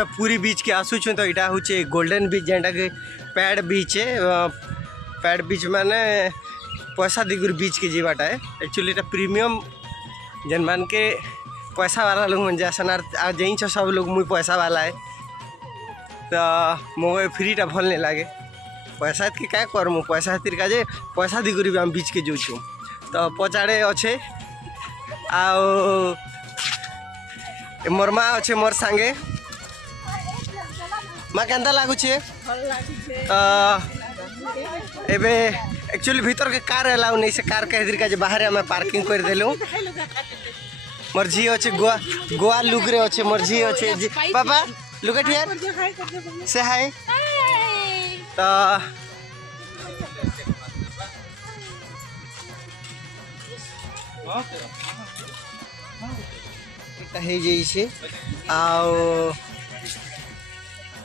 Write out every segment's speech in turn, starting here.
आम पूरी बीच के आसुचु तो यहाँ हूँ गोल्डन बीच जेनटा कि पैड बीच है। पैड बीच माने पैसा दिगुर बीच के जीवाटा है। एक्चुअली এটা प्रीमियम जेन मान के पैसा वाला लोग मन जासन और जहीं सब लोग मुई पैसा वाला है तो मोगे फ्रीटा भल नहीं लगे। पैसा के क्या करमु पैसा खातिर का जे पैसा दिगुरी भी हम बीच के जाऊँ तो पचाड़े अच्छे मोर माँ अच्छे मोर सांगे माँ केन्ता लगुचे एबे एक्चुअली भीतर के कार अलाउ नहीं से कार कह का बाहर आम पार्किंग कर देलु। मोर झी अच्छे गोवा लुक रे अच्छे मोर झी अच्छे पापा लुक एट हियर से हाय तो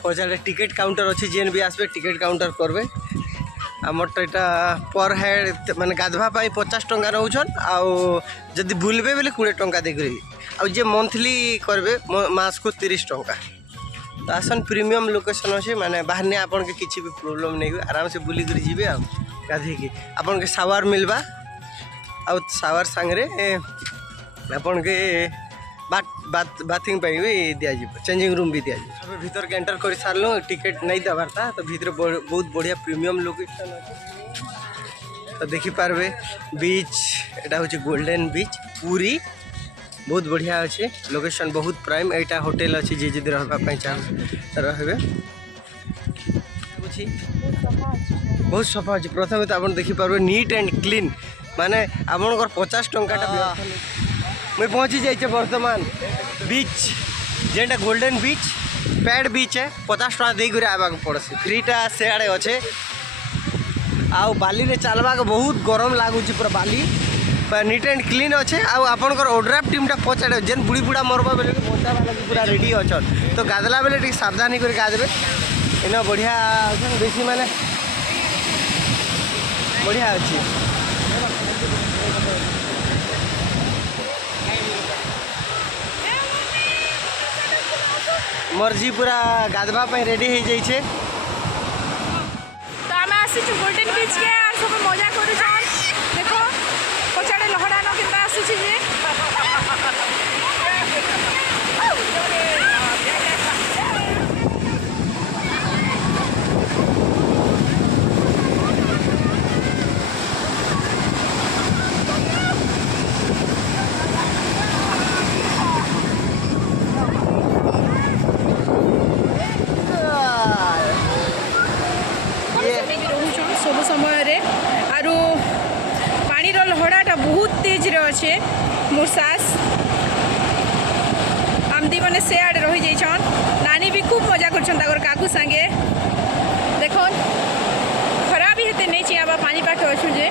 पचारे टिकेट काउंटर अच्छे जेन भी आसबे टिकेट काउंटर करबे। आमर तो यहाँ पर हेड माने गाधवा 50 टंका नौछन आदि बुलबे बोले 20 टंका देकर जे मंथली करबे मास को 30 टंका। तो आसन प्रीमियम लोकेशन अच्छे माने बाहर नहीं आपन के किसी भी प्रॉब्लम नहीं हुए आराम से बुली कर जीवे गाधे की आपन के शावर मिलवा आउ शावर सांगरे आपन के बाथिंग भी दिया चेंजिंग रूम भी दिया। अब भीतर के एंटर कर सारू टिकेट नहीं दबार था तो भीतर बहुत बढ़िया प्रीमियम लोकेशन अच्छे तो देखी पारबे बीच एटा हूँ गोल्डन बीच पूरी बहुत बढ़िया अच्छे लोकेशन बहुत प्राइम एटा होटेल अच्छे जे जदि रहा चाह रहे बहुत सफा अच्छे। प्रथम तो आप देखी पारबे नीट एंड क्लीन माने आपनकर 50 टंका मुझे पहुँची जाइए बर्तमान बीच जेनटा गोल्डन बीच पैड बीच है 50 टंका देकर आवाक पड़े फ्रीटा से आड़े अच्छे आउ बाली रे चलवा बहुत गरम लगुच पूरा बाली नीट एंड क्लीन अच्छे आपनकर ओड्राफ टीम टा पचाड़े जेन बुढ़ी बुढ़ा मरबा बेले बचा वाला पूरा रेडी अच्छन तो गाधला बेले टी सावधानी कर गाधबे इन बढ़िया अच्छे बेसी माने बढ़िया अच्छे। मर्जी पूरा गाधवा रेडी हो जाइए तो आम आसी गोल्डन बीच के और सब मजा कर देखो पचाड़े लहरान के आसूची जे सब समय आरु पानी लहड़ाटा बहुत तेज रे अच्छे मोर सास आमदी मैंने से आड़े रही जाइछन नानी भी खूब मजा कर काकू संगे देखन खरा भी हेते नहीं चाहिए पानी पाठ अच्छु जे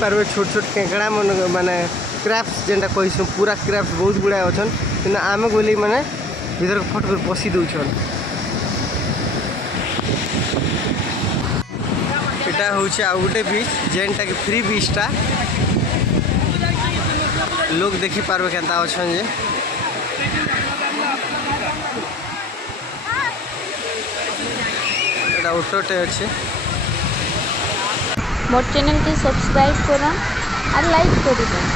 पार्बे छोट छोट केकड़ा मन माने क्राफ्ट जेनटा कहीसु पूरा क्राफ्ट बहुत गुड़ा अच्छन कि आम गोली माने भीतर फट कर पशि दौन। यहाँ हूँ आउ गोटे बीच जेनटा कि फ्री बीचटा लोग देखी पार्बे केनता अच्छन जे एटा ऑटोटे अच्छे मोर चैनल के सब्सक्राइब करा और लाइक कर दें।